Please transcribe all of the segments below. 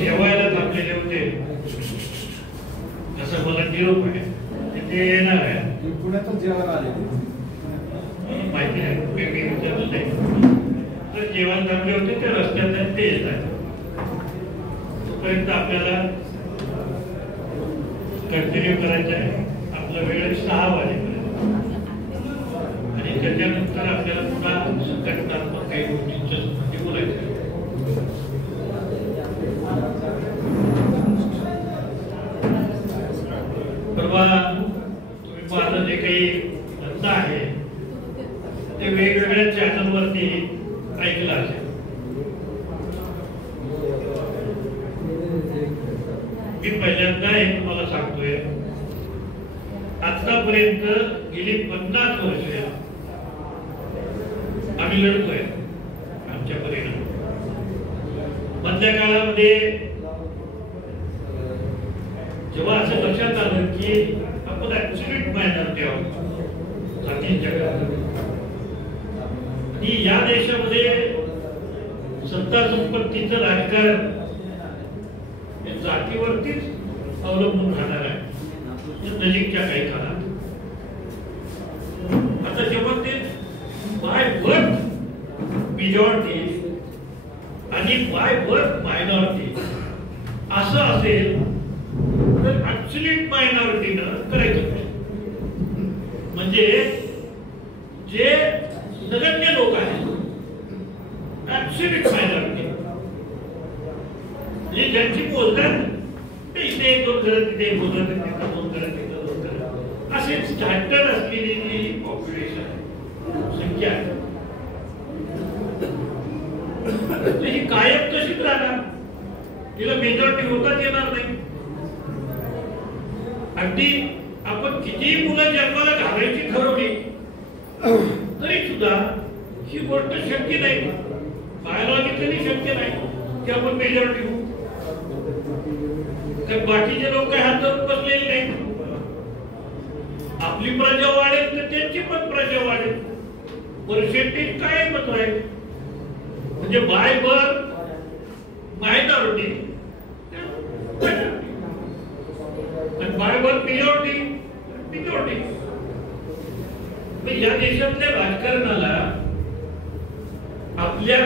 जेवायला थांबलेले होते जसं मला निरोप आहे ते येणार आहे पुण्यातून जेवायला आले माहिती नाही वेगळी विचारलं नाही तर जेवण थांबले होते ते रस्त्यात ते येत आहे तोपर्यंत आपल्याला कंटिन्यू करायचं आहे. आपला वेळ 6 वाजेपर्यंत आणि त्याच्यानंतर आपल्याला पुन्हा संघटनात्मक काही गोष्टींच्या बोलायचं आहे. परवा तुम्ही माझं जे काही म्हणणं आहे ते वेगवेगळ्या चॅनलवरती ऐकलं असेल. मी पहिल्यांदा हे तुम्हाला सांगतोय आतापर्यंत गेली 50 वर्ष आम्ही लढतोय आमच्या परीने. मधल्या काळामध्ये जेव्हा असं लक्षात आलं की आपण ऍब्सोल्यूट मायनॉरिटी आहोत जातींच्या काळात आणि या देशामध्ये सत्ता संपत्तीचं राजकारण हे जातीवरतीच अवलंबून राहणार आहे नजीकच्या काही काळात. आता जेव्हा ते बाय बर्थ मेजॉरिटी आणि बाय बर्थ मायनॉरिटी असं असेल तर ऍब्सोल्यूट मायनॉरिटीनं करायचं. म्हणजे जे नगण्य लोक आहेत ऍब्सोल्यूट मायनॉरिटी म्हणजे ज्यांची बोलतात ते इथे 1-2 घरं तिथे बोलतात तिथे 2 घरं तिथे 2 घरं असे स्टँडर्ड असलेली जी पॉप्युलेशन संख्या आहे ही कायम तशीच राहणार. तिला मेजॉरिटी होताच येणार नाही. अगदी आपण कितीही मुलं जन्माला घालायची ठरवली तरी सुद्धा ही गोष्ट शक्य नाही. बायोलॉजिकली शक्य नाही की आपण मेजॉरिटी होऊ. तर बाकीचे लोक हात धरून बसलेले नाही. आपली प्रजा वाढेल तर त्यांची पण प्रजा वाढेल. पर्सेंटेज काय मत आहे म्हणजे बाय बर्थ मायनॉरिटी आणि बाय बर्थ मेजॉरिटी. या देशातल्या राजकारणाला आपल्या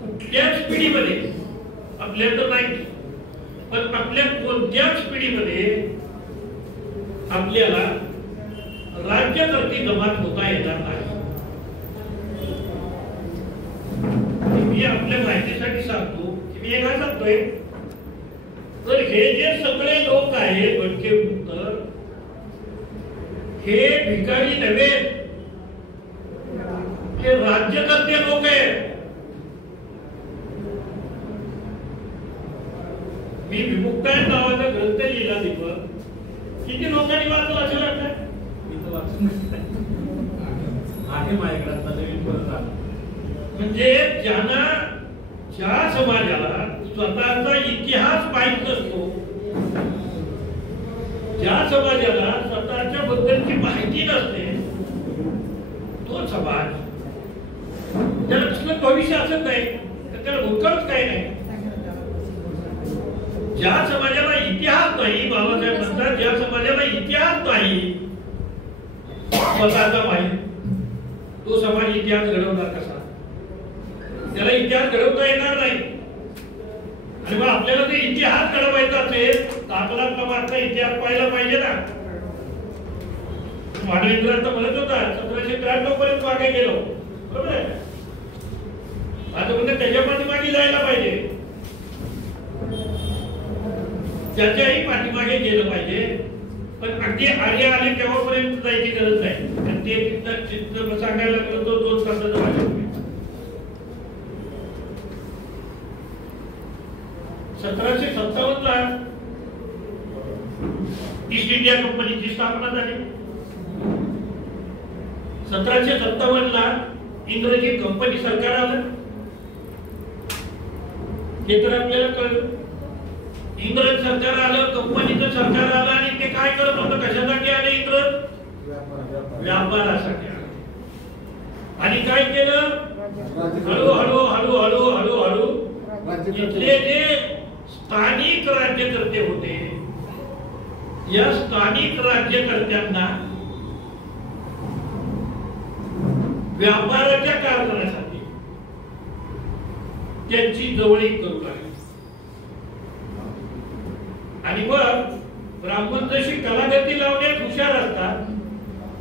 कुठल्याच पिढीमध्ये आपल्या तर नाही पण आपल्या कोणत्याच पिढीमध्ये आपल्याला राज्यकर्ती जमात होता येणार नाही. मी आपल्या माहितीसाठी सांगतो की मी काय सांगतोय तर हे जे सगळे लोक आहेत भटके मुक्त हे भिकारी नव्हे हे राज्यकर्ते लोक आहेत. मी विमुक्ताय नावाचा ग्रंथ लिहिला दीपक किती लोकांनी वाचला असेल आपल्या आहे माझ्याकडे. म्हणजे ज्यांना ज्या समाजाला स्वतःचा इतिहास माहित नसतो ज्या समाजाला स्वतःच्या बद्दलची माहिती नसते तो समाज त्याला कसलं भविष्य असत नाही तर त्याला भूतकाळच काही नाही. ज्या समाजाला इतिहास नाही बाबासाहेब म्हणतात ज्या समाजाला इतिहास नाही स्वतःचा माहित तो समाज इतिहास घडवणार कसा. त्याला इतिहास घडवता येणार नाही. आणि मग आपल्याला ते इतिहास घडवायचा असेल तर आपला मागचा इतिहास पाहायला पाहिजे ना. मानवेंद्रांचा म्हणत होता 1793 पर्यंत मागे गेलो बरोबर आहे. आता म्हणजे त्याच्या पाठीमागे जायला पाहिजे त्याच्याही पाठीमागे गेलं पाहिजे. पण अगदी आर्य आले तेव्हापर्यंत जायची गरज नाही. आणि ते तिथं सांगायला लागलं तो 2 तासाचा वाजत 1757 ला ईस्ट इंडिया कंपनीची स्थापना झाली. 1757 ला इंग्रजी कंपनी सरकार आलं. हे तर आपल्याला कळलं. इंग्रज सरकार आलं, कंपनीचं सरकार आलं आणि ते काय करत होतं, कशासाठी आले इंग्रज? व्यापारासाठी आले. आणि काय केलं, हळूहळू हळूहळू हळूहळू इथले जे स्थानिक राज्यकर्ते होते, या स्थानिक राज्यकर्त्यांना व्यापाराच्या कारणासाठी त्यांची जवळीक करू लागली. आणि मग ब्राह्मण जशी कलागती लावण्यात हुशार असतात,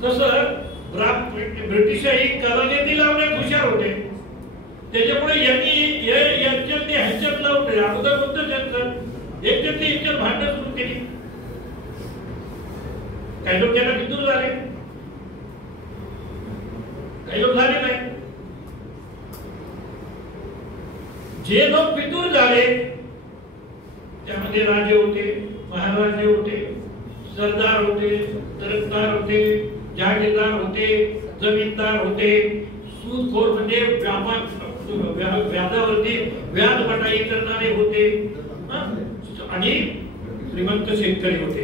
तसं ब्रिटिशही कलागती लावण्यात हुशार होते. त्याच्यामुळे यांनी यांच्यात ते ह्यांच्यात लावून अगोदर होतं त्यांचं एकट्यात भांडण सुरू केली. काही लोक त्याला फितूर झाले, काही लोक झाले नाही. जे लोक फितूर झाले त्यामध्ये राजे होते, महाराजे होते, सरदार होते, तरफदार होते, जहागीरदार होते, जमीनदार होते, सूदखोर म्हणजे व्याजावरती व्याज बटाई करणारे होते आणि श्रीमंत शेतकरी होते.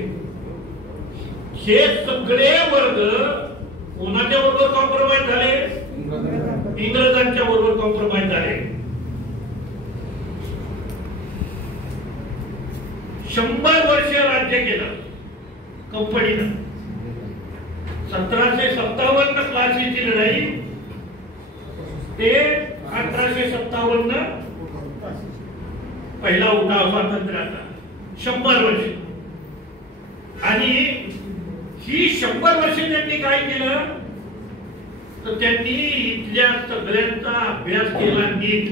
हे सगळे वर्ग कोणाच्या बरोबर कॉम्प्रोमाइज झाले? इंग्रजांच्या बरोबर कॉम्प्रोमाइज झाले. 100 वर्ष राज्य केलं कंपनीनं. 1757 प्लासीची लढाई ते 1857 पहिला उठाव स्वातंत्र्याचा. 100 वर्ष. आणि ही 100 वर्ष त्यांनी काय केलं, तर त्यांनी इथल्या सगळ्यांचा अभ्यास केला नीट.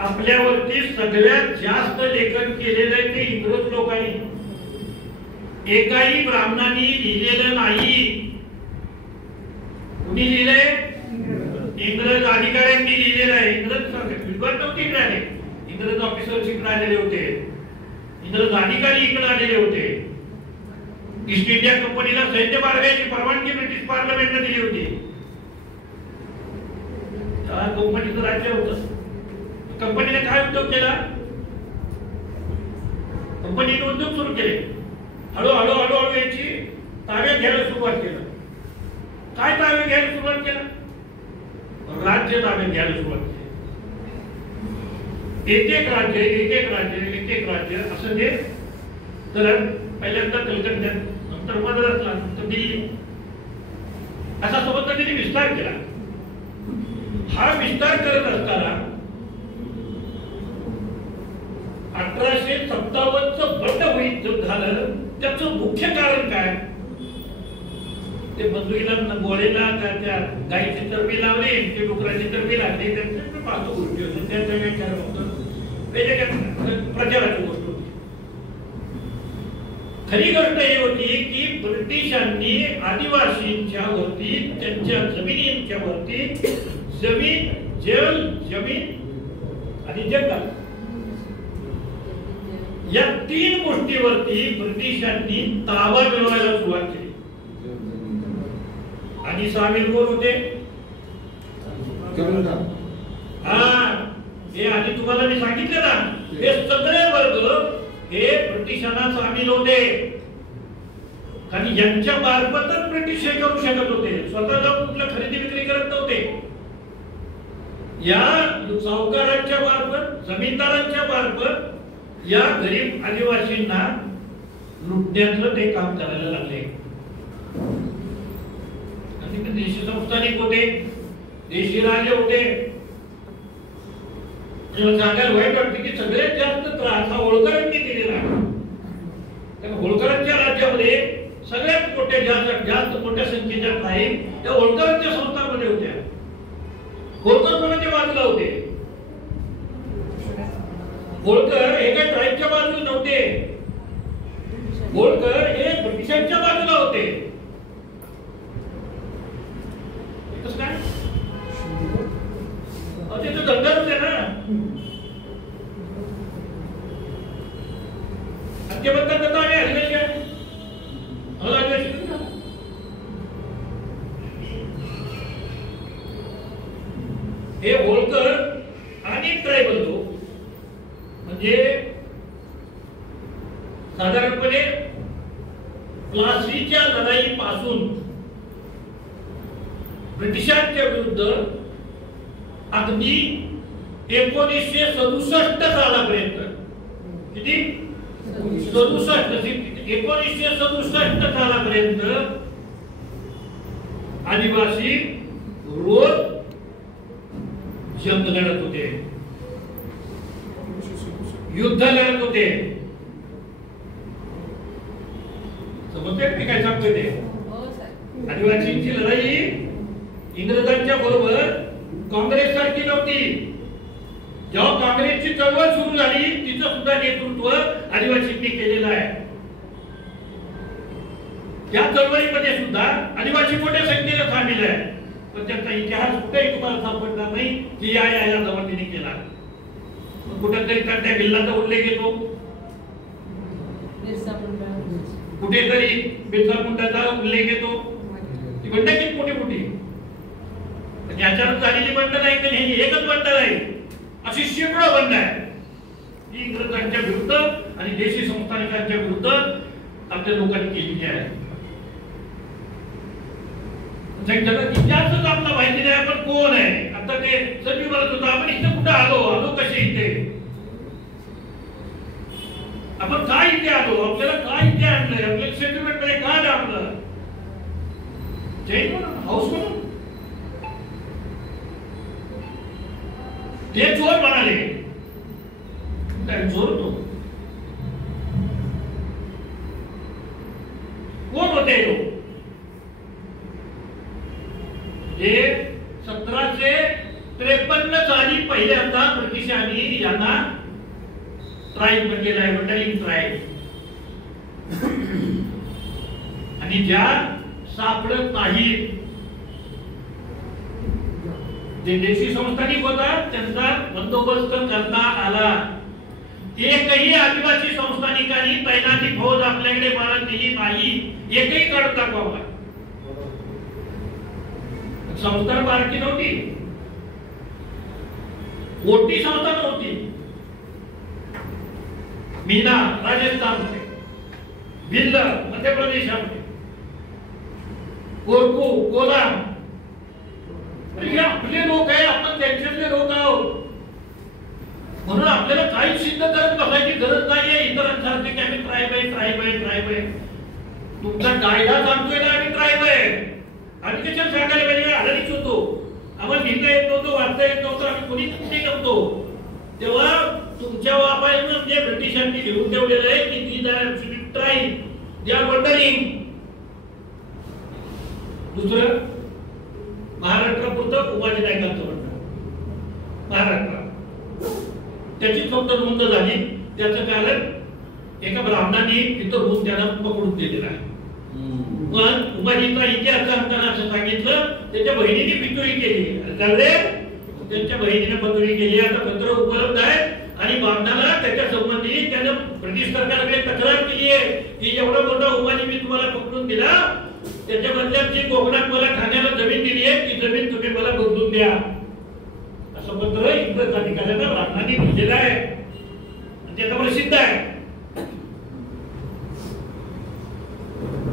आपल्यावरती सगळ्यात जास्त लेखन केलेलं आहे ते इंग्रज लोकांनी. एकाही ब्राह्मणांनी लिहिलेलं नाही. कुणी लिहिलंय? इंग्रज अधिकाऱ्यांनी लिहिलेलं आहे. इंग्रज विद्वान नव्हते इकडे आले, इंग्रज ऑफिसर्स इकडे आलेले होते, इंग्रज अधिकारी इकडे आलेले होते. ईस्ट इंडिया कंपनीला सैन्य बाळगायची परवानगी ब्रिटिश पार्लमेंटने दिली होती. त्या कंपनीचं राज्य होतं. कंपनीने काय उद्योग केला? कंपनीने उद्योग सुरू केले. हळूहळू हळूहळू याची ताब्यात घ्यायला सुरुवात केलं. काय ताब्यात घ्यायला सुरुवात केलं? राज्य ताब्यात घ्यायला सुरुवात केली. एक एक राज्य एक एक राज्य एक एक राज्य असं ते. तर पहिल्यांदा कलकत्त्यात, नंतर मद्रासला, नंतर दिल्ली, असा सोबत त्यांनी विस्तार केला. हा विस्तार करत असताना 1857चं बंड होईल झालं. त्याचं मुख्य कारण काय? ते बंदुकीला गोळेला त्या गायीची चरबी लावली, ते डुकराची चरबी लागली, त्यांच्या पाहतो गोष्टी होत्या. त्यांच्या व्याख्यान होतं, वेगवेगळ्या प्रचाराची गोष्ट होती. खरी गोष्ट ही होती की ब्रिटिशांनी आदिवासींच्या वरती, त्यांच्या जमिनींच्या वरती, जमीन आणि जंगल या 3 गोष्टीवरती ब्रिटिशांनी ताबा मिळवायला सुरुवात केली. आणि सामील कोण होते? हे आधी तुम्हाला मी सांगितलं ना, हे सगळे वर्ग हे ब्रिटिशांना सामील होते. आणि यांच्या मार्फतच ब्रिटिश हे करू शकत होते. स्वतः जाऊन कुठलं खरेदी विक्री करत नव्हते. या सावकारांच्या मार्फत, जमीनदारांच्या मार्फत या गरीब आदिवासींना लुटण्याचं ते काम करायला लागले. आणि ते देशी संस्थानिक होते, देशी राजे होते. सांगायला वाईट वाटते की सगळ्यात जास्त त्रास हा होळकरांनी दिलेला आहे. होळकरांच्या राज्यामध्ये सगळ्यात जास्त मोठ्या संख्येच्या ट्राईब त्या होळकरांच्या संस्थांमध्ये होत्या. होळकर कोणाच्या बाजूला होते? होळकर हे काही ट्राईबच्या बाजूला नव्हते. होळकर हे ब्रिटिशांच्या बाजूला होते. काय ते तर गद्दार होते ना. स्थानिक ट्रायबल लोक म्हणजे साधारणपणे प्लासीच्या लढाईपासून ब्रिटिशांच्या विरुद्ध अगदी 1967 सालापर्यंत किती 1967 सालापर्यंत आदिवासी रोज जंग लढत होते, युद्ध लढत होते. समजते मी काय सांगतोय ते? आदिवासींची लढाई इंग्रजांच्या बरोबर काँग्रेस सारखी नव्हती. जेव्हा काँग्रेसची चळवळ सुरू झाली तिचं सुद्धा नेतृत्व आदिवासींनी केलेलं आहे. त्या चळवळीमध्ये सुद्धा आदिवासी मोठ्या संख्येने सामील आहे, पण त्याचा इतिहास कुठेही तुम्हाला सापडणार नाही की या जमातीने केला. कुठेतरी त्या बिल्लाचा उल्लेख येतो, कुठेतरी बिरसा मुंडाचा उल्लेख येतो. ती बंड किती मोठी मोठी याच्यावर झालेली बंड नाही तर हे एकच बंड आहे, अशी शेकडो बंड आहे ही इंग्रजांच्या विरुद्ध आणि देशी संस्थानिकांच्या विरुद्ध आपल्या लोकांनी केलेली आहे. इतिहासच आपला माहिती नाही आपण कोण आहे. आता ते सगळी म्हणत होता आपण इथे कुठं आलो कसे इथे, आपण काय इथे आलो, आपल्याला काय इथे आणलंय, आपल्याला सेटलमेंट मध्ये काय आणलं, जैन म्हणून हाऊस म्हणून ते चोर म्हणाले. चोर होतो कोण होते लोक? हे 1753 साली पहिल्यांदा ब्रिटिशांनी यांना ट्राईब बनलेला आहे, वंडरिंग ट्राईब. आणि ज्या सापडत नाही जे देशी संस्थानिक होतात त्यांचा बंदोबस्त करण्यात आला. एकही आदिवासी संस्थानिकांनी तैनाती फौज आपल्याकडे मारत दिली नाही, एकही काढून दाखवावा. संस्था बारकी नव्हती, मोठी संस्था नव्हती. मीना राजस्थानमध्ये, भिल्ल मध्य प्रदेशामध्ये, कोरकू कोलाम हे आपले लोक आहे, आपण त्यांच्यातले लोक आहोत. म्हणून आपल्याला काही सिद्ध करत बसायची गरज नाहीये इतरांसारखे की आम्ही ट्राईब आहे ट्राईब आहे ट्राईब आहे. तुमचा कायदा सांगतोय ना आम्ही ट्राईब आहे. आम्ही त्याच्यात सांगायला पाहिजे आधीच होतो, आम्हाला लिहिता येत नव्हतं, वाचता येत नव्हतं, आम्ही कोणी कुठे नव्हतो. तेव्हा तुमच्या वापायनं जे ब्रिटिशांनी लिहून ठेवलेलं आहे की these are tribe, they are wandering. दुसरं महाराष्ट्रापुरतं उपाधी नायकांचं म्हणणं, महाराष्ट्र त्याची फक्त नोंद झाली. त्याचं कारण एका ब्राह्मणाने तिथं होऊन त्यांना पकडून दिलेला आहे. पण उपाधीचा इतिहास सांगताना असं सांगितलं त्याच्या बहिणीने पितुरी केली, त्यांच्या बहिणीने पतुरी केली. आता पत्र उपलब्ध आहे आणि ब्राह्मणाला त्याच्या संबंधी त्यानं ब्रिटिश सरकारकडे तक्रार केली आहे की एवढा मोठा उपाधी मी तुम्हाला पकडून दिला, त्याच्या बदल्यात जी कोकणात मला ठाण्याला जमीन दिली आहे ती जमीन तुम्ही मला बदलून द्या, असं पत्र इंग्रज अधिकाऱ्यांना ब्राह्मणांनी लिहिलेलं आहे. त्याचा प्रसिद्ध आहे.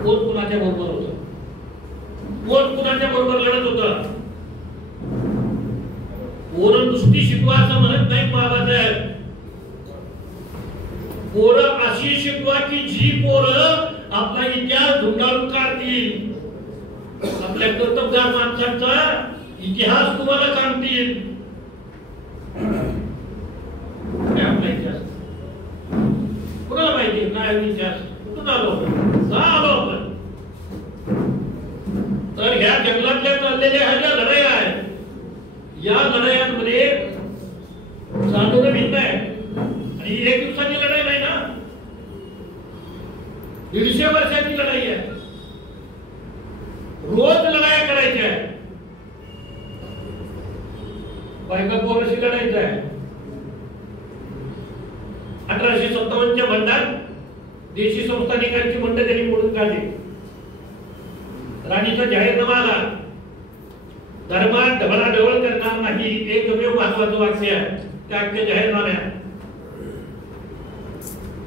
कोण कुणाच्या बरोबर होतं, कोण कुणाच्या बरोबर लढत होतं. पोरं नुसती शिकवा असं म्हणत नाही बाबासाहेब, पोरं अशी शिकवा की जी पोरं आपला इतिहास धुंडाळून काढतील, आपल्या कर्तबगार माणसांचा इतिहास तुम्हाला सांगतील. आपला इतिहास कुणाला माहिती काय इतिहास, कुठून आलो का आलो आपण. तर ह्या जंगलातल्या चाललेल्या ह्या ज्या लढाया आहेत, या लढायांमध्ये साधून भिन्न आहे. आणि एक दिवसाची लढाई नाही ना, 150 वर्षाची लढाई आहे. रोज लढाया करायच्या आहेत. बायका पोराशी लढायचं आहे. 1857च्या बंडात देशी संस्थानिकांची बंड त्यांनी मोडून काढली. राणीचा जाहीरनामा आला धर्मात ढवळाढवळ करणार नाही, एकमेव महत्वाचं वाक्य आहे त्या अख्ख्या जाहीरनाम्यात.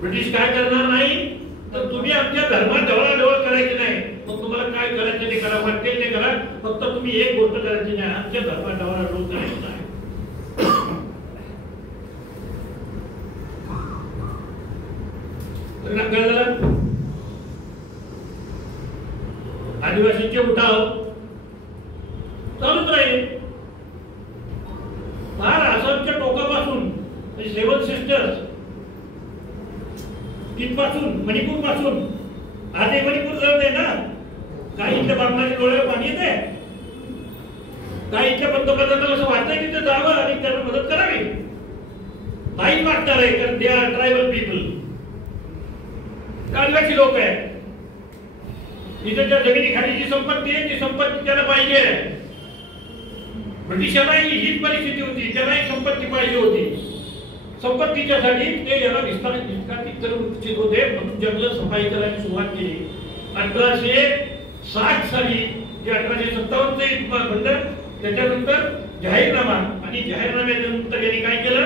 ब्रिटिश काय करणार नाही तर तुम्ही आमच्या धर्मात ढवळाढवळ करायची नाही, मग तुम्हाला काय करायचं ते करा, वाटेल ते करा, फक्त तुम्ही एक गोष्ट करायची नाही, आमच्या धर्मात ढवळाढवळ करायची नाही. आदिवासींचे उठाव चालूच राहील. फार आसामच्या टोकापासून सेवन सिस्टर्स तिथपासून मणिपूर पासून आधी मणिपूर जवळ आहे ना, काही इथल्या बांगलाच्या डोळ्याला पाणी येते, काही इथल्या पंतप्रधानांना असं वाटतंय की ते जावं आणि त्यांना मदत करावी, नाही वाटणार आहे कारण दे आर ट्रायबल पीपल, आदिवासी लोक आहे. इथे त्या जमिनीखाली जी संपत्ती आहे ती संपत्ती त्याला पाहिजे. ब्रिटिशांनाही हीच परिस्थिती होती, त्यांनाही संपत्ती पाहिजे होती. संपत्तीच्यासाठी ते याला विस्तारित करू इच्छित होते, म्हणून जंगल सफाई करायला सुरुवात केली. 1860 साली जे 1857 बनलं, त्याच्यानंतर जाहीरनामा, आणि जाहीरनाम्यानंतर यांनी काय केलं,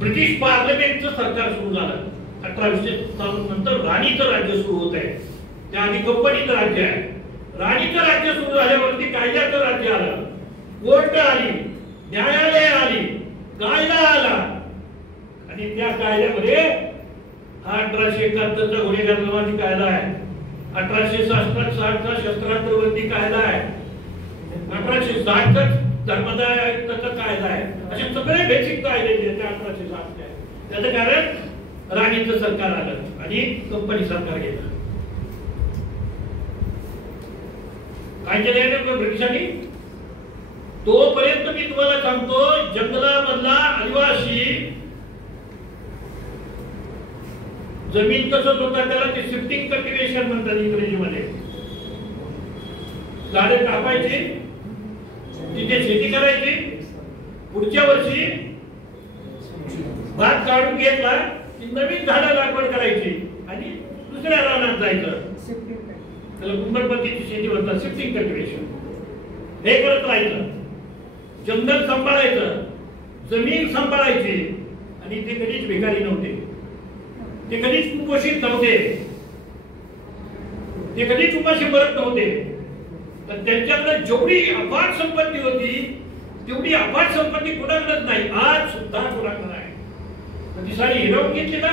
ब्रिटिश पार्लमेंटचं सरकार सुरू झालं. 1857 नंतर राणीचं राज्य सुरू होत आहे, त्याआधी कंपनीचं राज्य आहे. राणीचं राज्य सुरू झाल्यावरती कायद्याचं राज्य आलं, कोर्ट आली, न्यायालय आली, कायदा आला, आणि त्या कायद्यामध्ये 1871 चा गुन्हेगार जमाती कायदा आहे, 1866 चा शस्त्रास्त्र बंदी कायदा आहे, 1860 चा धर्मदाय आयुक्ताचा कायदा आहे. असे सगळे बेसिक कायदे जे 1860 चे, त्याचं कारण राणीचं सरकार आलं आणि कंपनी सरकार गेलं. काय केलं ब्रिटिशांनी, तोपर्यंत मी तुम्हाला सांगतो, जंगलामधला आदिवासी जमीन कसं होता त्याला ते शिफ्टिंग कल्टिवेशन म्हणतात इंग्रजीमध्ये. झाडे कापायची, तिथे शेती करायची, पुढच्या वर्षी भात काढून घेतला की नवीन झाडं लागवड करायची आणि दुसऱ्या रानात जायचं, त्याला कुंभरपतीची शेती म्हणतात, शिफ्टिंग कल्टिवेशन. हे करत राहायचं, जंगल सांभाळायचं, जमीन सांभाळायची, आणि ते कधीच भिकारी नव्हते, ते कधीच कुपोषित नव्हते, ते कधीच उपाशी मरत नव्हते. तर त्यांच्याकडे जेवढी अफाट संपत्ती होती तेवढी अफाट संपत्ती कुणाकडेच नाही, आज सुद्धा कुणाकडे आहे. ती सारी हिरावून घेतली ना.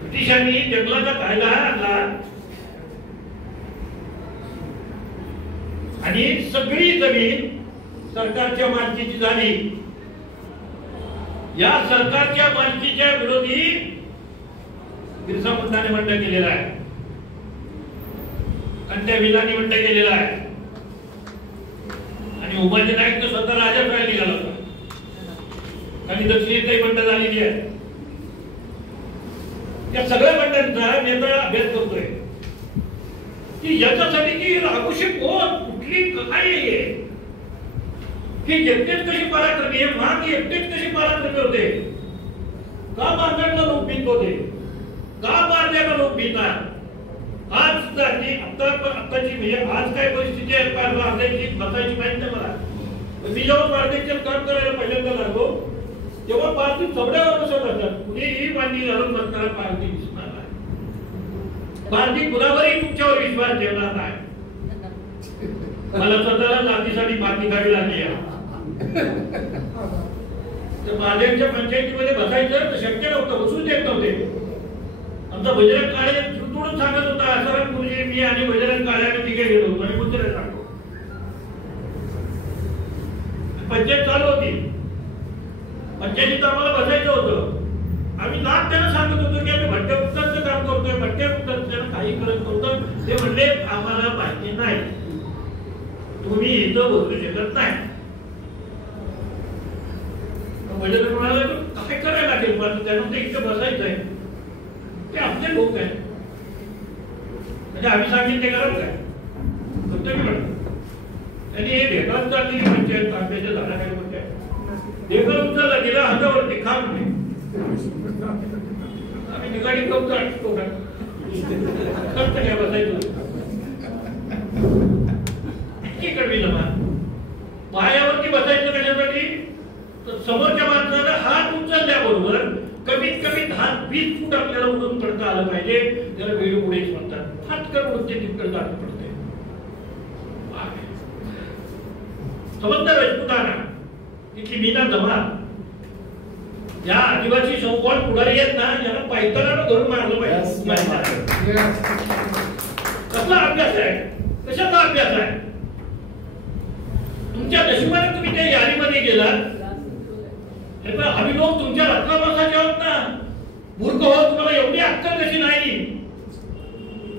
ब्रिटिशांनी जंगलाचा कायदा आणला आणि सगळी जमीन सरकारच्या मालकीची झाली. या सरकारच्या मालकीच्या विरोधी बिरसा मुंडाने बंड केलेला आहे, कंट्या विलानी बंड केलेला आहे, आणि उमाजी नाईक तर स्वतः राजा व्हायला निघाला होता, आणि दक्षिणेतही बंड झालेली आहे. या सगळ्या बंडांचा नेता अभ्यास करतोय की याच्यासाठी की राघोशी कोण, कुठली काय आहे, की एकटेच कशी पराक्रमी आहे, महाग एकटेच कशी पराक्रमी होते, का मारण्याला लोक भीत होते, का मारण्याला लोक भीतात. आज सुद्धा आताची म्हणजे आज काय परिस्थिती आहे, काय बांधायची बसायची माहिती नाही मला. मी जेव्हा बांधायचं काम करायला पहिल्यांदा लागलो तेव्हा पार्टी चबड्यावर बसत असतात, कुणीही मांडी घालून बसणारा पार्टी दिसणार नाही, पार्टी कुणावरही तुमच्यावर विश्वास ठेवणार नाही. मला स्वतःला जातीसाठी पार्टी काढी लागली आहे. तर माझ्यांच्या पंचायतीमध्ये बसायचं तर शक्य नव्हतं, बसून देत नव्हते. आमचा बजरंग काळे तुडून सांगत होता, असं म्हणजे मी आणि बजरंग काळ्याने तिघे गेलो होतो आणि मुद्रे सांगतो. पंचायत चालू होती, पंचायतीत आम्हाला बसायचं होतं. आम्ही नाक त्यांना सांगत होतो की आम्ही भट्ट्यामुक्तांचं काम करतोय, भट्ट्यामुक्तांचं काही करत नव्हतं. ते म्हणले आम्हाला माहिती नाही, तुम्ही इथं बसू शकत नाही. बजरंग म्हणाला काय करायला लागेल, पण त्यानंतर इथं बसायचं आहे, ते आपले लोक आहेत, म्हणजे आम्ही सांगितले करावं काय फक्त मी म्हणतो. त्यांनी हे ढेकळत चालली पंचायत आंब्याच्या झाडाखाली पंचायत ढेकळ उचलला गेला हातावरती खाम नाही. आम्ही ठिकाणी कमतो काय बसायचो. तर समोरच्या माणसानं हात उचलल्याबरोबर कमीत कमी 10-20 फूट आपल्याला उडून पडता आलं पाहिजे. त्याला वेळ पुढेच म्हणतात. फाटकर उडते तिकडे जाणं पडते. समंत राजपुताना तिथली मीना धमाल या आदिवासी संकॉल पुढारी आहेत ना, यांना पायताना धरून मारलं पाहिजे. कसला अभ्यास आहे, कशाचा अभ्यास आहे? तुमच्या नशिबाने तुम्ही त्या यादीमध्ये गेलात. आम्ही लोक तुमच्या रत्नामासाचे आहोत ना, मूर्ख हो, तुम्हाला एवढी अक्कल कशी नाही?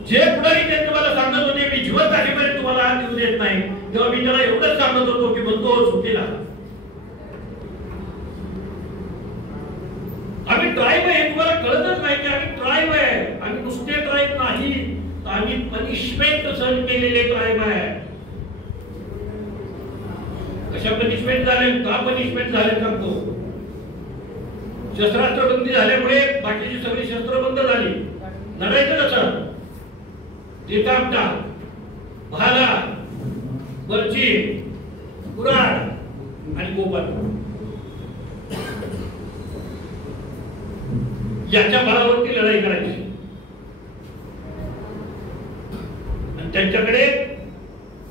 जे पुढारी ते तुम्हाला सांगत होते मी जिवंत असेपर्यंत तुम्हाला हात देऊ देत नाही, तेव्हा मी त्याला एवढंच सांगत होतो की म्हणतो सुटीला आम्ही ट्राईब आहे. तुम्हाला कळतच नाही की आम्ही ट्राईब आहे. आम्ही नुसते ट्राईब नाही, आम्ही पनिशमेंट सहन केलेले ट्राईब आहे. कशा पनिशमेंट झाले, का पनिशमेंट झाले सांगतो. शस्त्रास्त्र बंदी झाल्यामुळे बाकीची सगळी शस्त्र बंद झाली. लढायचं कसं? देतापटा, भाला, बर्ची, कुऱ्हाड आणि गोपाल याच्या बळावरती लढाई करायची. आणि त्यांच्याकडे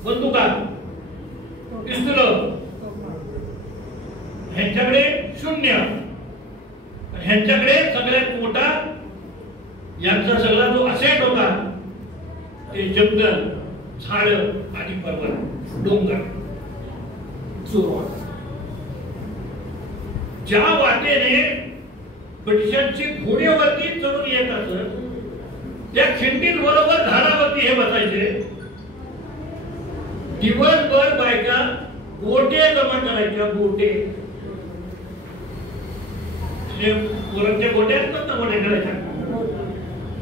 बंदुका, पिस्तूल, ह्यांच्याकडे शून्य, ह्यांच्याकडे सगळ्यात मोठा यांचा सगळा जो असेट होता ते जंगल, झाड आणि पर्वत, डोंगर, सुरुवात. ज्या वाटेने ब्रिटिशांची घोड्यावरती चढून येत असत, त्या खिंडीत बरोबर झाडावरती हे बसायचे. दिवसभर बायका गोटे जमा करायच्या. गोटे पोरांच्या गोट्या असतात ना, गोट्या करायच्या,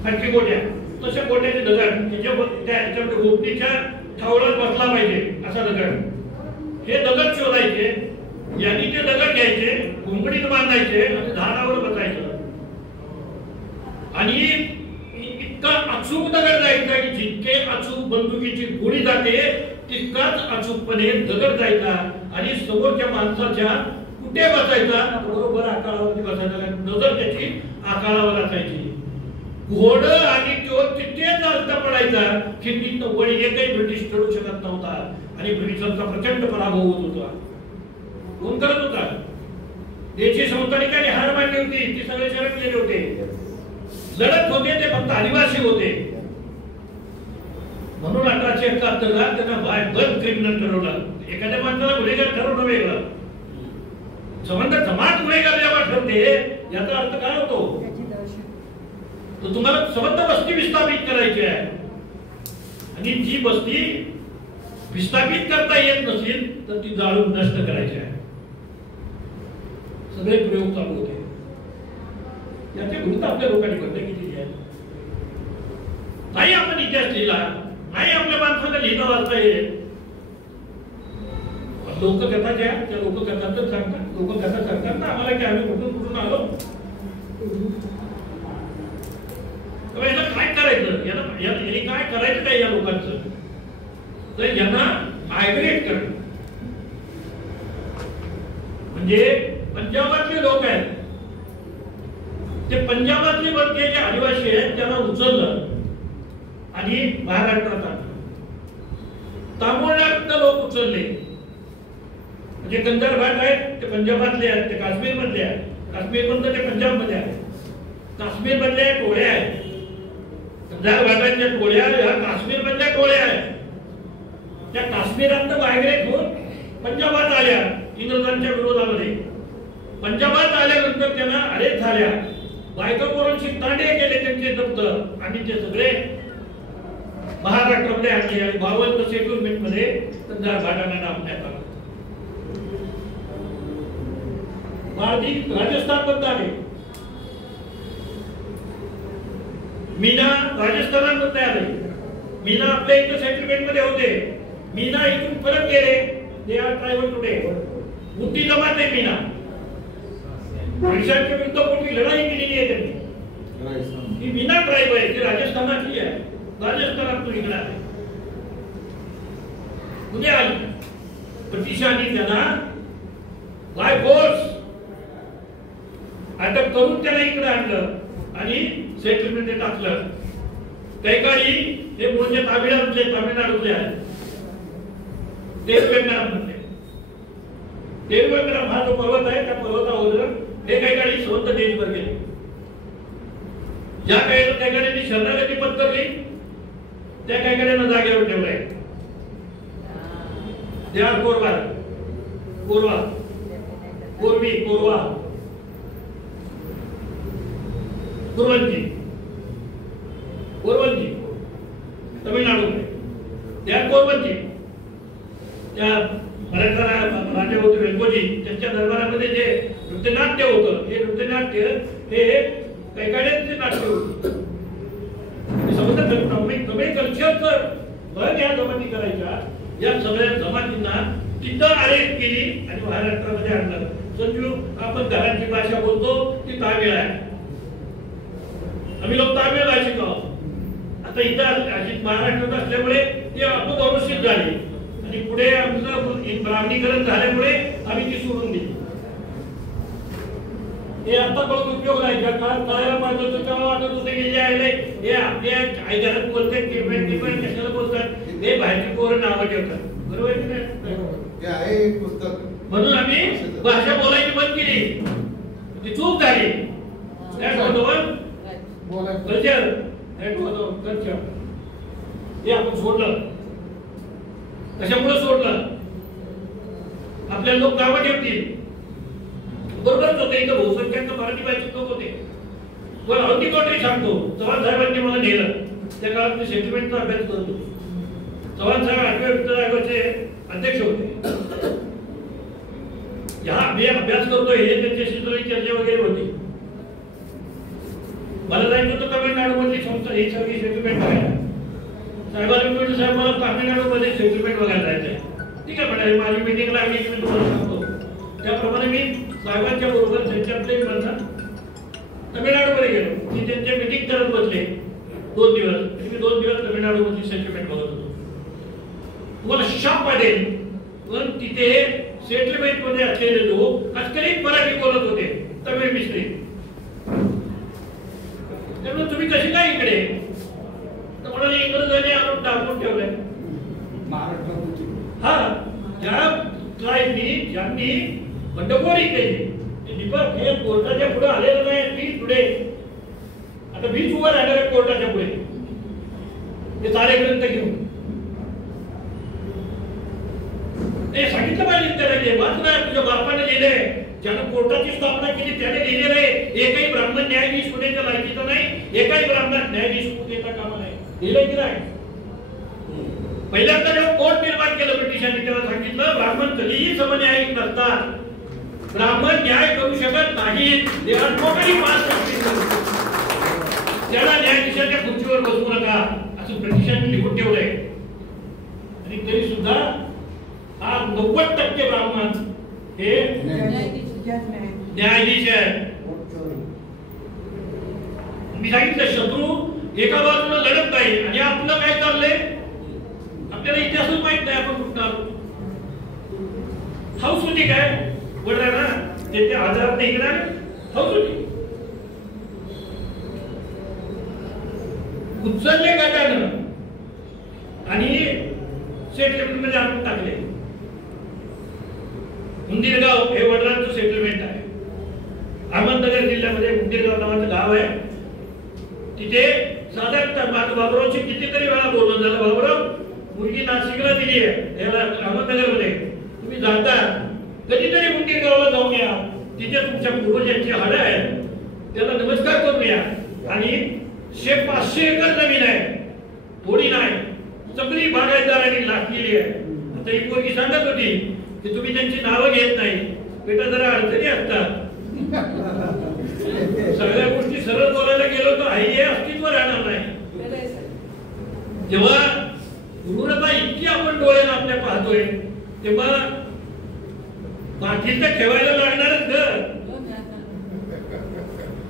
आणखी गोट्या, तशा गोट्याचे दगड त्याच्यामध्ये गोपनीच्या ठावळात बसला पाहिजे असा दगड. हे दगड शोधायचे, यांनी ते दगड घ्यायचे, घुंगडीत बांधायचे आणि झाडावर बसायचं. आणि इतका अचूक दगड जायचा की जितके अचूक बंदुकीची गोळी जाते तितकाच अचूकपणे दगड जायचा. आणि समोरच्या माणसाच्या कुठे बसायचा, बरोबर आकारावरती बसायचा. नजर त्याची आकारावर असायची. घोड आणि तो तिथे चालता पडायचा. खिंडीत वळी एकही ब्रिटिश चढू शकत नव्हता आणि ब्रिटिशांचा प्रचंड पराभव होत होता. कोण करत होता? देशी संस्थानिकांनी हार मांडली होती. ती सगळे शरण गेले होते, लढत होते. ते फक्त आदिवासी होते. म्हणून 1871 ला त्यांना बंद क्रिमिनल ठरवलं. एखाद्या माणसाला गुन्हेगार ठरवणं वेगळं, संबंध जमात गुन्हेगार जेव्हा ठरते याचा अर्थ काय होतो? तर तुम्हाला संबंध बस्ती विस्थापित करायची आहे. आणि जी बस्ती विस्थापित करता येत नसेल तर ती जाळून नष्ट करायची आहे. सगळे प्रयोग चालू होते. याचे विरुद्ध आपल्या लोकांनी बंदकी केली आहे. नाही आपण इतिहास लिहिला, नाही आपल्या माणसाला लिहिता वाचता येईल. लोक कथा ज्या त्या लोक कथाच सांगतात. लोक कथा सांगतात ना आम्हाला की आम्ही कुठून आलो. याला काय करायचं, यांनी काय करायचं काय या लोकांचं? तर यांना मायग्रेट करणं. म्हणजे पंजाबातले लोक आहेत, ते पंजाबातले जे आदिवासी आहेत त्यांना उचललं आणि महाराष्ट्रात आणलं. तामिळनाडूतले लोक उचलले. म्हणजे कंधार भाग आहेत ते पंजाबातले आहेत, ते काश्मीर मधले आहेत, काश्मीर मधले ते पंजाब मध्ये आहेत, काश्मीर मधल्या टोळ्या आहेत. कंधार भागाच्या टोळ्या ह्या काश्मीर मधल्या टोळ्या आहेत. त्या काश्मीरात मायग्रेट होऊन पंजाबात आल्या इंग्रजांच्या विरोधामध्ये. पंजाबात आल्यानंतर त्यांना अरेस्ट झाल्या. बायका पोरांची तांडे केले त्यांचे जप्त आणि ते सगळे महाराष्ट्रामध्ये आणले आणि 52 सेटलमेंट मध्ये कंधार भागाला नामण्यात आलं. राजस्थान मध्ये आले, मीना राजस्थानामध्ये आले. मीना आपल्या इथं सेटलमेंट मध्ये होते. मीना इथून परत गेले. They are tribal today. मोठी जमात आहे मीना. ब्रिटिशांच्या विरुद्ध मोठी लढाई केलेली आहे त्यांनी. ही मीना ट्राईब आहे, ती राजस्थानातली आहे. राजस्थानातून इकडे आले. म्हणजे ब्रिटिशांनी त्यांना बाय फोर्स अटक करून त्याला इकडे आणलं आणि सेटलमेंट टाकलं. काही काळी हे म्हणजे तामिळनाडूतले आहे देववेंद्रम हा जो पर्वत आहे त्या पर्वतावर हे काही काळी स्वतः देशभर गेले. ज्या काही काहीकडे शरणागती पत्करली त्या काहीकड्यांना जागेवर ठेवलंय. दे आर कोरवा कोरवा कोरवी कोरवा कुरवंजी कोरवंजी तमिळनाडू में त्या कोरवंजी त्या मराठा राजा होते वेंगोजी त्यांच्या दरबारामध्ये जे नृत्यनाट्य होतं हे नृत्यनाट्य हे काही काळाचे नाट्य होतं. कमी कल्चरचं भर या जमाती करायच्या या सगळ्या जमातींना तिथं अरेस्ट केली आणि महाराष्ट्रामध्ये आणलं. संजू आपण घरांची भाषा बोलतो ती तामिळ आहे. आम्ही लोक तामिळ भाषिक आहोत. आता इथं अशी महाराष्ट्रात असल्यामुळे ती अपभ्रंशित झाली आणि पुढे आमचं ब्राह्मणीकरण झाल्यामुळे आम्ही ती सोडून दिली. हे आता पण उपयोग नाही. ज्या काळात कळायला पाहिजे होतं तेव्हा वाटत होते की जे आहे हे आपल्या आई घरात बोलतात किंवा कशाला बोलतात हे बाहेरची पोरं नावं ठेवतात. बरोबर की नाही? म्हणून आम्ही भाषा बोलायची बंद केली. ती चूक झाली. कल्चर हे आपण सोडलं. कशामुळे सोडलं? आपल्या लोक नावं ठेवतील. बरोबरच होते. इथं बहुसंख्याक मराठी भाषिक लोक होते. पण अगदी कोणतरी सांगतो चव्हाण साहेबांनी मला नेलं. त्या काळात मी सेंटिमेंटचा अभ्यास करत होतो. चव्हाण साहेब 8व्या वित्त आयोगाचे अध्यक्ष होते. मी अभ्यास करतोय हे त्यांच्याशी थोडी चर्चा वगैरे होती. मला जायचं होतं तमिळनाडू मधली संस्था ही सगळी सेटलमेंट बघायला. साहेबांनी म्हटलं साहेब मला तामिळनाडू मध्ये सेटलमेंट बघायला जायचंय. ठीक आहे म्हणाले माझी मीटिंग लागली की मी तुम्हाला सांगतो. त्याप्रमाणे मी साहेबांच्या बरोबर त्यांच्या प्लेन मधनं तमिळनाडूमध्ये गेलो. मी त्यांच्या मीटिंग करत बसले 2 दिवस. मी 2 दिवस तमिळनाडू मधली सेटलमेंट बघत होतो. तुम्हाला शॉक वाटेल पण तिथे सेटलमेंट मध्ये असलेले लोक अस्खलित मराठी बोलत होते. तमिळ मिस्त्री. त्यामुळे तुम्ही कशी काय इकडे तर म्हणाले इंग्रजांनी आणून टाकून ठेवलंय. हा ज्या ट्राईबनी ज्यांनी बंडखोरी केली दीपक हे कोर्टाच्या पुढे आलेलं नाही. मी पुढे आता मीच उभा राहणार आहे कोर्टाच्या पुढे हे सारे ग्रंथ घेऊन. ते सांगितलं पाहिजे त्याला वाच ना तुझ्या बापाने लिहिलंय. ज्यानं कोर्टाची स्थापना केली त्याने लिहिलेलं आहे. एकही ब्राह्मण न्यायाधीश होण्याच्या लायकीचा नाही. एकही ब्राह्मण न्यायाधीश होऊ देता कामा नाही. लिहिलंय की नाही? पहिल्यांदा जेव्हा कोर्ट निर्माण केलं ब्रिटिशांनी तेव्हा सांगितलं ब्राह्मण कधीही समन्यायिक नसतात. ब्राह्मण न्याय करू शकत नाहीत. त्याला न्यायाधीशाच्या खुर्चीवर बसवू नका असं ब्रिटिशांनी लिहून ठेवलंय. आणि तरी सुद्धा हा 90% ब्राह्मण हे न्यायाधीश आहे. मी सांगितलं शत्रू एका बाजूला लढत नाही आणि आपलं काय चाललंय आपल्याला इतिहासच माहित नाही. आपण कुठं आलो. हाऊस होती काय बरं ना ते आजारात नाही गेला हाऊस होती. उचलले गटानं आणि सेटलमेंट मध्ये आपण टाकले. उंदीरगाव हे वडिलांचं सेटलमेंट आहे. अहमदनगर जिल्ह्यामध्ये उंदीरगाव नावाचं गाव आहे. तिथे साधारण बाबुरावची कितीतरी वेळा बोलणं झालं. बाबुराव मुलगी नाशिकला दिली आहे याला अहमदनगर मध्ये तुम्ही जाता कधीतरी उंदीरगावला जाऊन या. तिथे तुमच्या पूर्वजांची हाडं आहेत त्याला नमस्कार करून या. आणि 500 एकर जमीन आहे थोडी नाही सगळी बागायतदारांनी लागलेली आहे. आता ही पोरगी सांगत होती की तुम्ही त्यांची नावं घेत नाही. बेटा जरा अडचणी असतात. सगळ्या गोष्टी सरळ बोलायला गेलो तर हे अस्तित्व राहणार नाही. जेव्हा क्रूरता इतकी आपण डोळ्याला आपल्या पाहतोय तेव्हा बाकी तर ठेवायला लागणारच घर.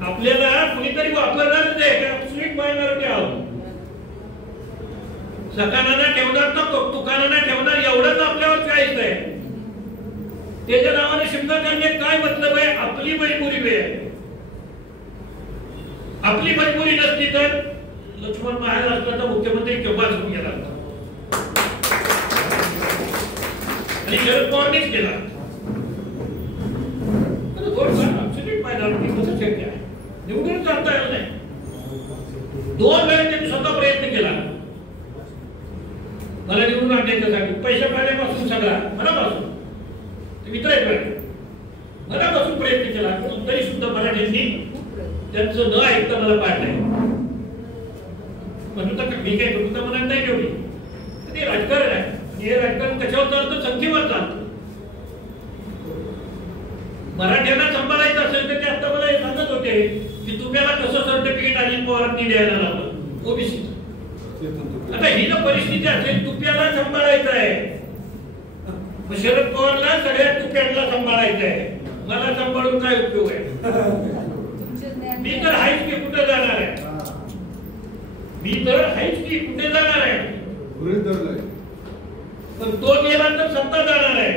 आपल्याला कुणीतरी वापरणारच आहे. स्वीट मायनॉरिटी आहोत. सकाळना ठेवणार ना दुकानांना ठेवणार एवढंच आपल्यावर चाळीस आहे. त्याच्या नावाने शिमगा करण्यात काय मतलब आहे? आपली मजबुरी आहे. आपली मजबुरी नसती तर लक्ष्मण बाहेर असला तर मुख्यमंत्री केव्हा झोपून गेला आणि शरद पवारनीच केला. कसं शक्य आहे? निवडून जाता येत नाही. 2 वेळा त्यांनी स्वतः प्रयत्न केला मला निवडून आणण्यासाठी. पैसा पाण्यापासून सगळा मनापासून मित्र आहेत मनापासून प्रयत्न केला, तरी सुद्धा मराठ्यांनी त्यांचं न ऐकता मला पाडलंय. म्हणून तर मी काय करू तर मनात नाही ठेवली. ते राजकारण आहे. हे राजकारण कशावर चालतं? संख्येवर चालतं. मराठ्यांना सांभाळायचं असेल तर ते आता मला सांगत होते की तुम्हाला कसं सर्टिफिकेट अजित पवारांनी द्यायला लावलं ओबीसी. आता ही जर परिस्थिती असेल तुप्याला सांभाळायचं आहे, शरद पवारला सगळ्या तुप्यांना सांभाळायचं आहे, मला सांभाळून काय उपयोग आहे? मी तर हायच की कुठे जाणार आहे? मी तर हायच की कुठे जाणार आहे? पण तो गेला तर सत्ता जाणार आहे.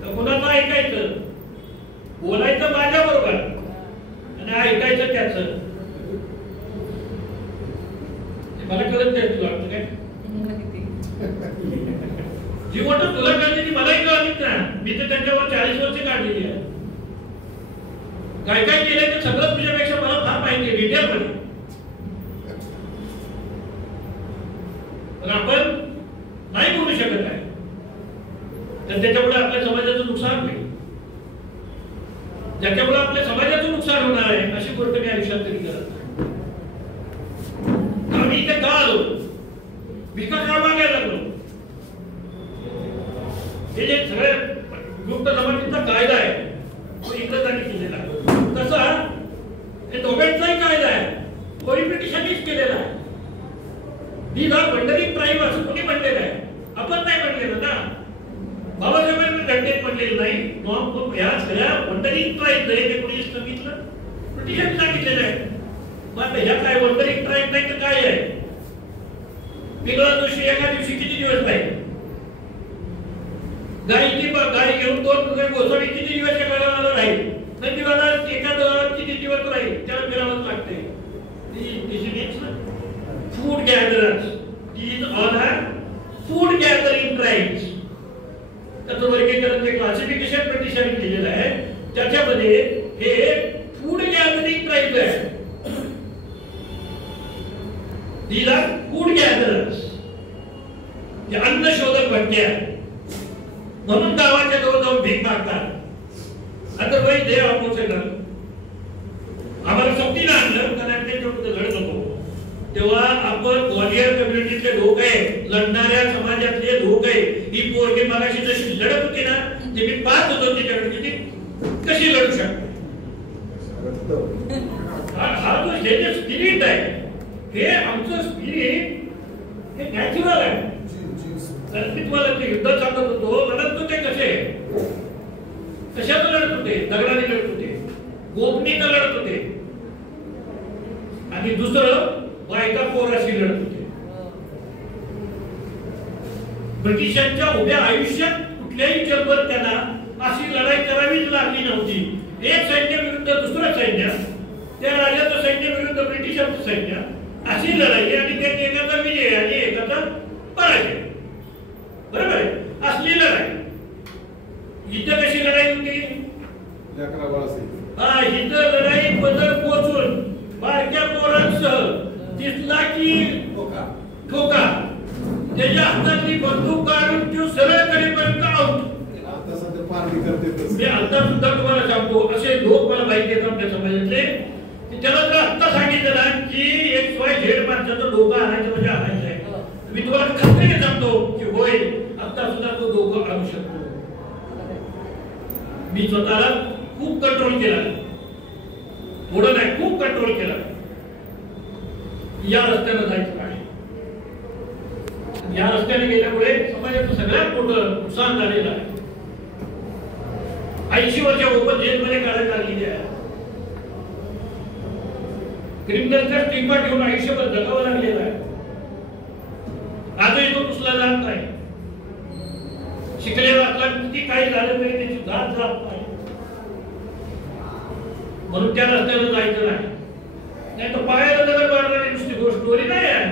तर कुणाचं ऐकायचं? बोलायचं माझ्या बरोबर आणि ऐकायचं त्याचं. मला कळत नाही. तुला वाटतं काय जी गोष्ट तुला कळते ती मलाही कळत ना. मी तर त्यांच्यावर 40 वर्ष काढलेली आहे. काय काय केलंय ते सगळं तुझ्यापेक्षा मला फार माहिती आहे डिटेल मध्ये. पण आपण नाही बोलू शकत आहे तर त्याच्यामुळे आपल्या समाजाचं नुकसान होईल. ज्याच्यामुळे आपल्या समाजाचं नुकसान होणार आहे अशी गोष्ट मी आयुष्यात तरी करत नाही. आम्ही इथे का आलो? विकास का मागायला लागलो? हे जे सगळे गुप्त जमातीचा कायदा आहे तो इंग्रजांनी केलेला आहे. तसा हे दोघांचाही कायदा आहे तो ब्रिटिशांनीच केलेला आहे. ही ना वंडरिंग ट्राईब असं कोणी म्हणलेलं आहे? आपण नाही म्हणलेलं ना. बाबासाहेबांनी घटनेत म्हणलेलं नाही. ह्या सगळ्या वंडरिंग ट्राईब हे कोणी सांगितलं? ब्रिटिशांनी सांगितलेलं आहे. मग ह्या काय वंडरिंग ट्राईब नाही तर काय आहे? पिंगळा जोशी एका दिवशी किती दिवस राहील? गाई घेऊन 2 गोसावी किती दिवस एका राहील? नंदीवाला एका किती दिवस राहील? त्याला फिरावंच लागते. Food gatherers, these all are food gathering tribes. त्याचं वर्गीकरण ते क्लासिफिकेशन ब्रिटिशांनी केलेलं आहे. त्याच्यामध्ये हे फूड गॅदरिंग ट्राईब आहे. These are food gatherers. हे अन्न शोधक भटक्या म्हणून गावाच्या जवळ जाऊन भीक मागतात. Otherwise they are possible. आम्हाला सक्तीनं आणलं कारण ते लढत होतो तेव्हा आपण ग्वालियर कम्युनिटीतले लोक आहे, लढणाऱ्या समाजातले लोक आहे. ही पोरगी मगाशी जशी लढत होती ना ते मी पाहत होतो तिच्याकडे किती कशी लढू शकते. हा जो हे स्पिरिट आहे हे आमचं स्पिरिट हे नॅचरल आहे. मी तुम्हाला ते युद्ध सांगत होतो. लढत होते कसे? कशानं लढत होते? दगडाने लढत होते, गोपनीनं लढत होते आणि दुसरं बायका पोराशी लढत होते. ब्रिटिशांच्या उभ्या आयुष्यात कुठल्याही जगभर त्यांना अशी लढाई करावीच लागली नव्हती. एक सैन्य विरुद्ध दुसरं सैन्य, त्या राजाचं सैन्य विरुद्ध ब्रिटिशांचं सैन्य, अशी लढाई आणि त्यांनी एकाचा विजय आणि एकाचा पराजय. बरोबर आहे? असली लढाई. इथं कशी लढाई होती? इथं लढाई बदल पोचून बारक्या पोरांसह दिसला की ठोका त्याच्या हातातली बंदूक काढून तो सरळ करेपर्यंत आउट. मी आता सुद्धा तुम्हाला सांगतो असे लोक मला माहिती आहेत आमच्या समाजातले की त्याला जर आत्ता सांगितलं ना की XYZ माणसाचं डोकं आणायचं म्हणजे आणायचं आहे, मी तुम्हाला खात्रीने सांगतो की होय आता सुद्धा तो डोकं आणू शकतो. मी स्वतःला खूप कंट्रोल केला, थोडं नाही खूप कंट्रोल केला. या रस्त्याने जायचं काय? या रस्त्याने गेल्यामुळे समाजाचं सगळ्यात मोठं नुकसान झालेलं आहे. 80 वर्ष ओपन जेलमध्ये काढायला लागलेली आहे. क्रिमिनलचा स्टिग्मा ठेवून आयुष्यभर जगावं लागलेलं आहे. आजही तो पुसला जात नाही. शिकलेला असला किती काही झालं तरी त्याची जात जात नाही. म्हणून त्या रस्त्यावर जायचं नाही तर पायाला दगड मारणारी नुसती गोष्ट स्टोरी नाही आहे.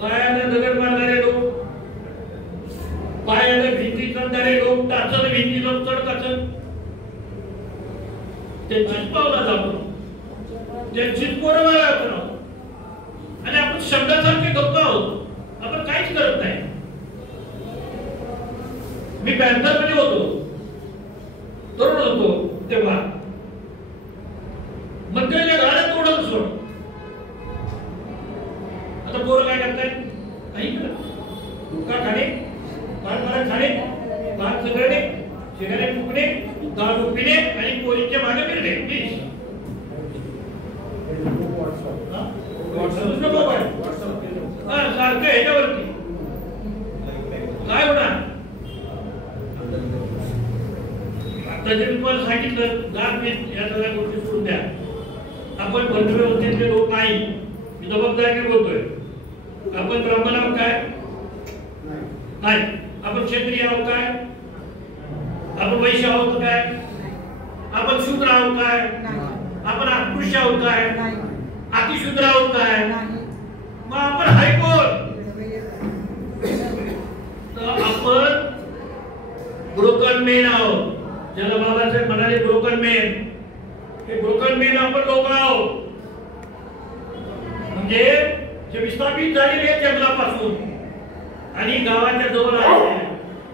पायाला दगड मारणारे लोक, पायाला भीती करणारे लोक, टाचन भीतीला चढ टाचन त्यांचीच पावला जातो, त्यांचीच पोरं आपण आहोत आणि आपण शब्दासारखे गप्प आहोत. आपण काहीच करत नाही. मी पॅन्थर मध्ये होतो, तरुण होतो तेव्हा. मंदिराच्या गाड्या तोडत सोड. आता पोरं काय करतायत? काही करत. हुक्का खाणे, पान मारा खाणे, पान चगळणे, सिगारेट फुकणे, दारू पिणे आणि पोरीच्या मागे फिरणे. सारखं ह्याच्यावरती काय होणार? आता जे तुम्हाला सांगितलं जात या सगळ्या गोष्टी सोडून द्या. आपण भरतीचे लोक नाही, मी जबाबदारीने बोलतोय. आपण ब्राह्मण आहोत काय? नाही. आपण क्षत्रिय आहोत काय? आपण वैश्य आहोत काय? आपण शूद्र आहोत काय? आपण अस्पृश्य आहोत काय? अतिशूद्र आहोत काय? मग आपण हाय कोण? तर आपण ब्रोकन मेन आहोत. ज्याला बाबासाहेब म्हणाले ब्रोकन मेन, हे ब्रोकन मेन आपण लोक आहोत. म्हणजे जे विस्थापित झालेले जंगलापासून आणि गावाच्या जवळ आले,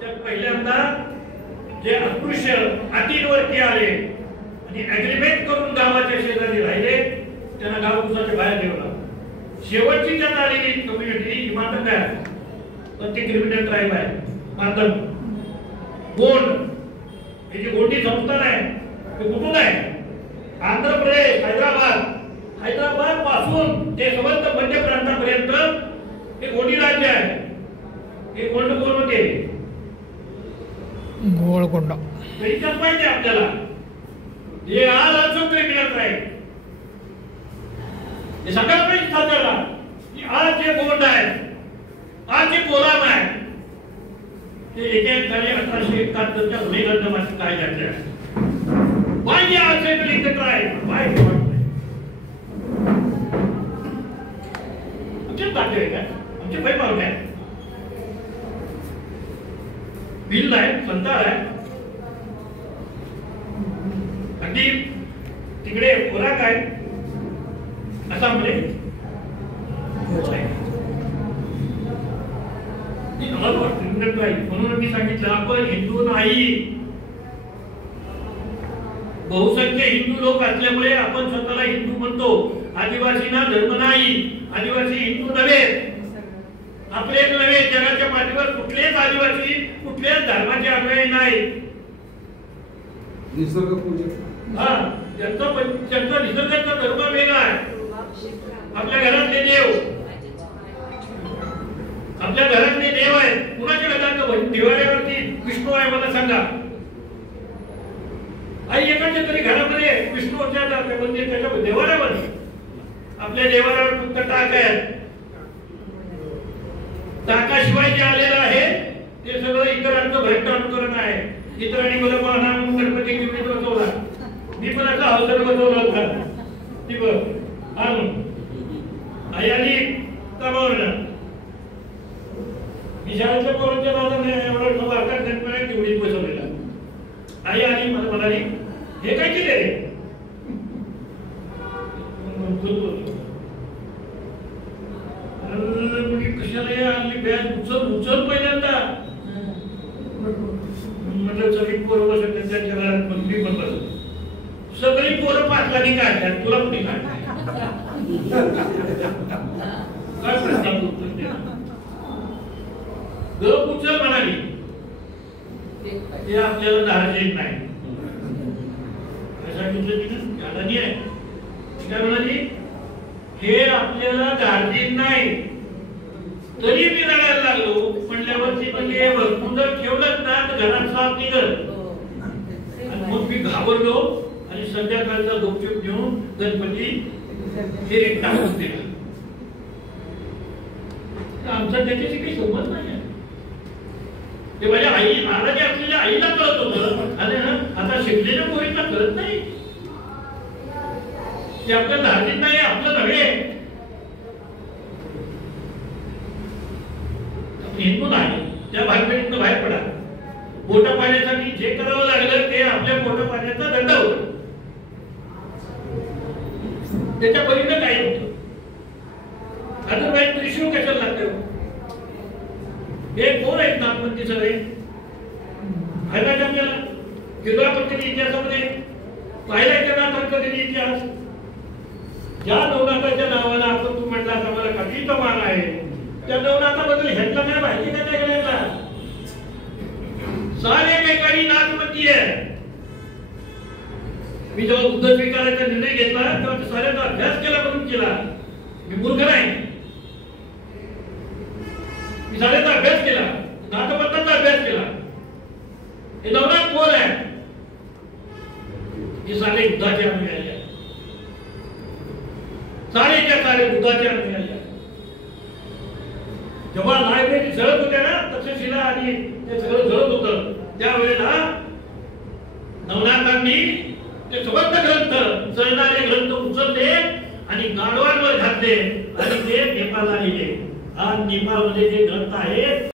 त्यात पहिल्यांदा जे अस्पृश्य अटींवरती आले आणि अग्रीमेंट करून गावाच्या शेजारी राहिले, त्यांना गाव उसाच्या बाहेर ठेवला. शेवटची त्यात आलेली कम्युनिटी हिमाचल आहे, पण ते क्रिमिनल ट्राईब आहे. मातम गोंड हे जे गोंडी संस्थान आहे ते कुठून आहे? आंध्र प्रदेश, हैदराबाद पासून ते समस्त मध्य प्रांतापर्यंत हे गोंडी राज्य आहे. हे गोंड कोण होते? गोळकोंडा. इतिहास माहिती आहे आपल्याला. हे आज अजून क्रिमिनल ट्राईब हे सगळ्यात माहिती सातारला की आज जे गोंड आहे, आज जे कोलाम आहे, ते एक झाले 1871च्या गुन्हेगार काय घडले. Why they are settled in the tribe? Why they want to? आमचे ताटे आहे काय? आमचे पैप आउट आहे. बिल आहे, संतार आहे. अगदी तिकडे खोराक आहे. आसाममध्ये म्हणून मी सांगितलं आपण हिंदू नाही. बहुसंख्य हिंदू लोक असल्यामुळे आपण स्वतःला हिंदू म्हणतो. आदिवासींना धर्म नाही, आदिवासी हिंदू नव्हे, आपलेच नव्हे, जगाच्या पाठीवर कुठलेच आदिवासी कुठल्याच धर्माचे अनुयायी नाही. निसर्ग पूजक, हा, त्यांचा निसर्गाचा धर्म वेगळा आहे. आपल्या घरातले देव, आपल्या घरातले देव आहेत. कुणाच्या घरात दिवाळीवरती विष्णू आहे मला सांगा. आई एकाच्या तरी घरामध्ये विष्णूच्या म्हणजे त्याच्या देवाऱ्यामध्ये आपल्या देवाऱ्यावर फक्त टाक आहे. टाकाशिवाय जे आलेलं आहे ते सगळं इतरांचं भयंकर अनुकरण आहे. इतरांनी मला पाहणा गणपती निवडीत बसवला, मी पण आता हौसर बसवला होता. ती बघ आई आली कामावरनं. मी शाळेच्या पोरांच्या नादाने एवढा भारतात गणपती निवडीत बसवलेला. आई आली मला म्हणाली हे काय केले रे? कशाला आणली बॅग? उचल पहिल्यांदा. म्हटलं सगळी पोरं बसत त्यांच्या घरात मंत्री पण बसत. सगळी पोरं पाटलांनी काढतात, तुला कुठे काढतात? काय प्रश्न गप उचल म्हणाली. हे आपल्याला धार्जिक नाही. सांगितलं तिने अडाणी आहे. काय म्हणाली? हे आपल्याला धार्जिक नाही. तरी मी रडायला लागलो. म्हणल्यावरती म्हणजे तू जर ठेवलंच ना तर घरात साप निघत. मग मी घाबरलो आणि संध्याकाळचा गुपचूप घेऊन गणपती हे टाकून दिला. आमचा त्याच्याशी काही संबंध नाही. ते माझ्या आई नाराजी असलेल्या आईला कळत होतं आणि आता शिकलेल्या पोरींना कळत नाही. ते आपलं धार्मिक नाही, आपलं नव्हे. हिंदू नाही, त्या भानगडीतून बाहेर पडा. पोटा पाण्यासाठी जे करावं लागलं ते आपल्या पोटा पाण्याचा दंड होता. त्याच्या परीनं काही होतं. अदरवाईज त्रिशूळ कशाला लागतं? हे कोण आहेत नागपंथी सगळे? माहिती आपल्याला किल्ला पद्धती इतिहासामध्ये पाहिलाय का नाथांचा कधी इतिहास? ज्या नवनाथाच्या नावाला आपण तू म्हटला आम्हाला कधीचा मान आहे, त्या नवनाथाबद्दल ह्यातला काय माहिती का त्या गेल्याला? सारे काही नाथपंथी आहे. मी जेव्हा बुद्ध स्वीकारायचा निर्णय घेतला तेव्हा साऱ्याचा अभ्यास केला, म्हणून केला. मी मूर्ख नाही, मी साऱ्याचा अभ्यास केला, नाथपंथाचा अभ्यास केला. हे नवनाथ कोण आहे? हे सारे बुद्धाचे अनुयायी आहे. सारेच्या सारे बुद्धाचे अनुयायी आहे. जेव्हा लायब्ररी जळत होत्या ना, तक्षशिला आणि ते सगळं जळत होतं, त्यावेळेला नवनाथांनी ते समस्त ग्रंथ, जळणारे ग्रंथ उचलले आणि गाडवांवर घातले आणि ते नेपाळला नेले. आज नेपाळमध्ये जे ग्रंथ आहेत